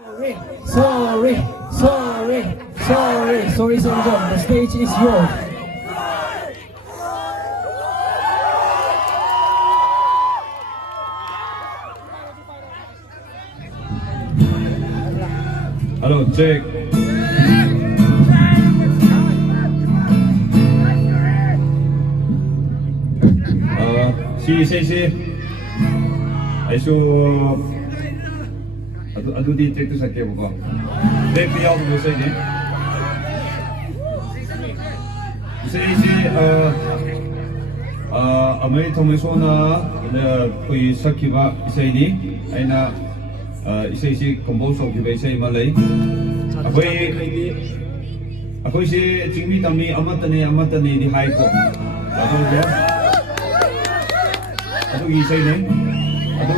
Sorry, the stage is yours. Hello, check. Si. Aisyu, aduh di check tu sakit bukan. Baik dia aku boleh ni. Si, amai thomai sona, koi sakit ba isai ni, aina isai si compose of the isai malay. Ako si Jimmy Tami amatane di high ko. Ato isay ni. Ato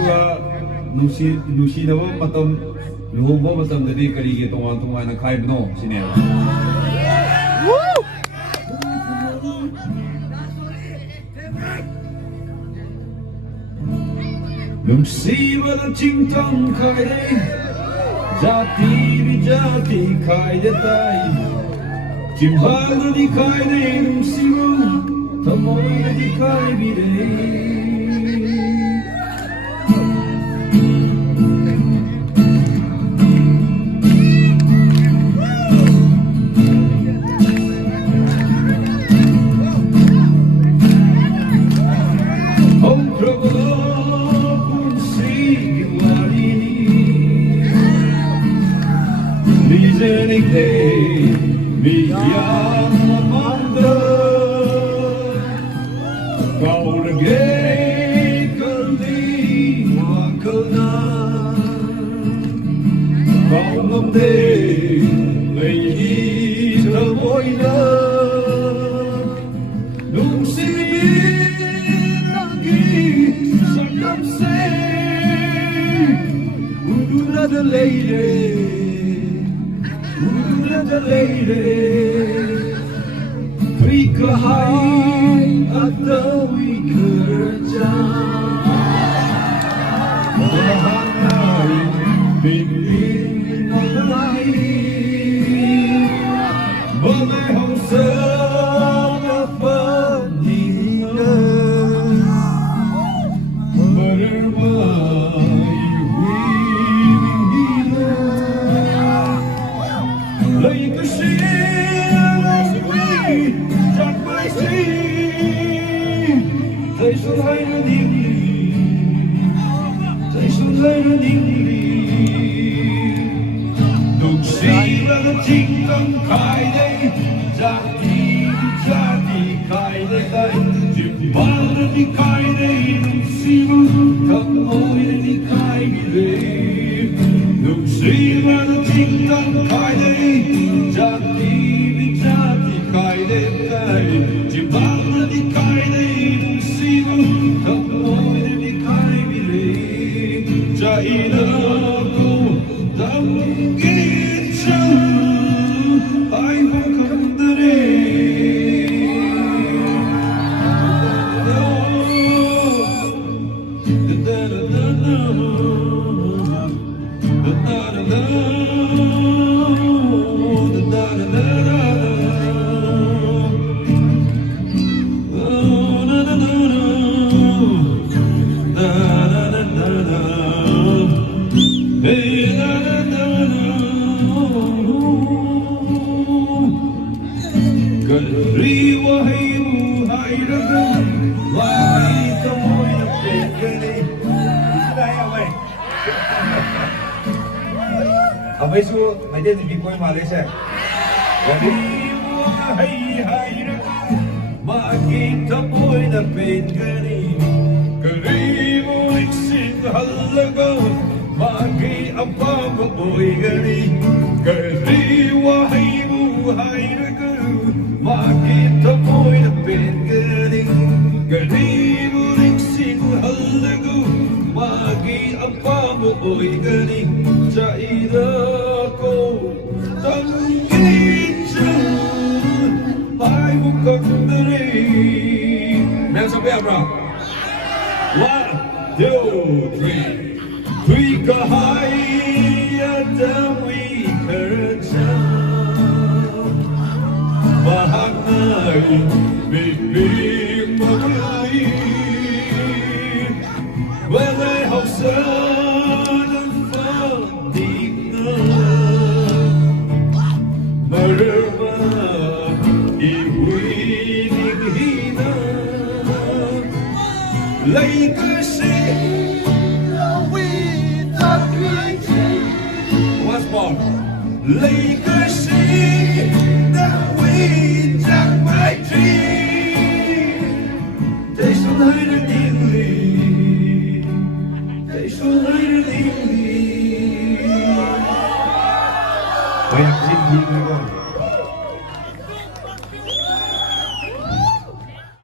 nusi na ba matam luho matam dadi karigi tungan ng kay no sinera. Nusi wala cintang kay day. Jati bijati kai detai Jimbala di kai de nusimu Tamoy di kai bidei Listening day, bigyan mapanda Kau negay kaliwa ka na Kau mamday, ay hitamoy na Nung sibin lagi sa kamsay Udu na the lady the lady Wikahay at the wikerja Mahanay Bingin malay Mamehong sa napaninan Marumay Like a shield as we struck by sea They should hide a deeply They should hide a deeply Don't see that a tingtang kaide Jati kaide Jimbala di kaide Nusimu Tamoy di kaide Don't see that a tingtang kaide Jati kaide Jimbala di kaide Nusimu Tamoy di kaide Jaina ko damgit siya Ay makamdari Abay su, may din hindi ko yung mali siya. Makita mo'y napigani Karimu iksin halaga Magi ang pamaboy gani Kariwahay buhay raga Makita mo'y napigani Karimu iksin halaga Magi ang pamaboy gani Sa ina ko tanggit siya Ay mukhang dali Meron sabi bro 1, 2, 3 Three kahayat lấy cái gì once more lấy cái gì đã quy chắc mãi chi để sống nơi đang đi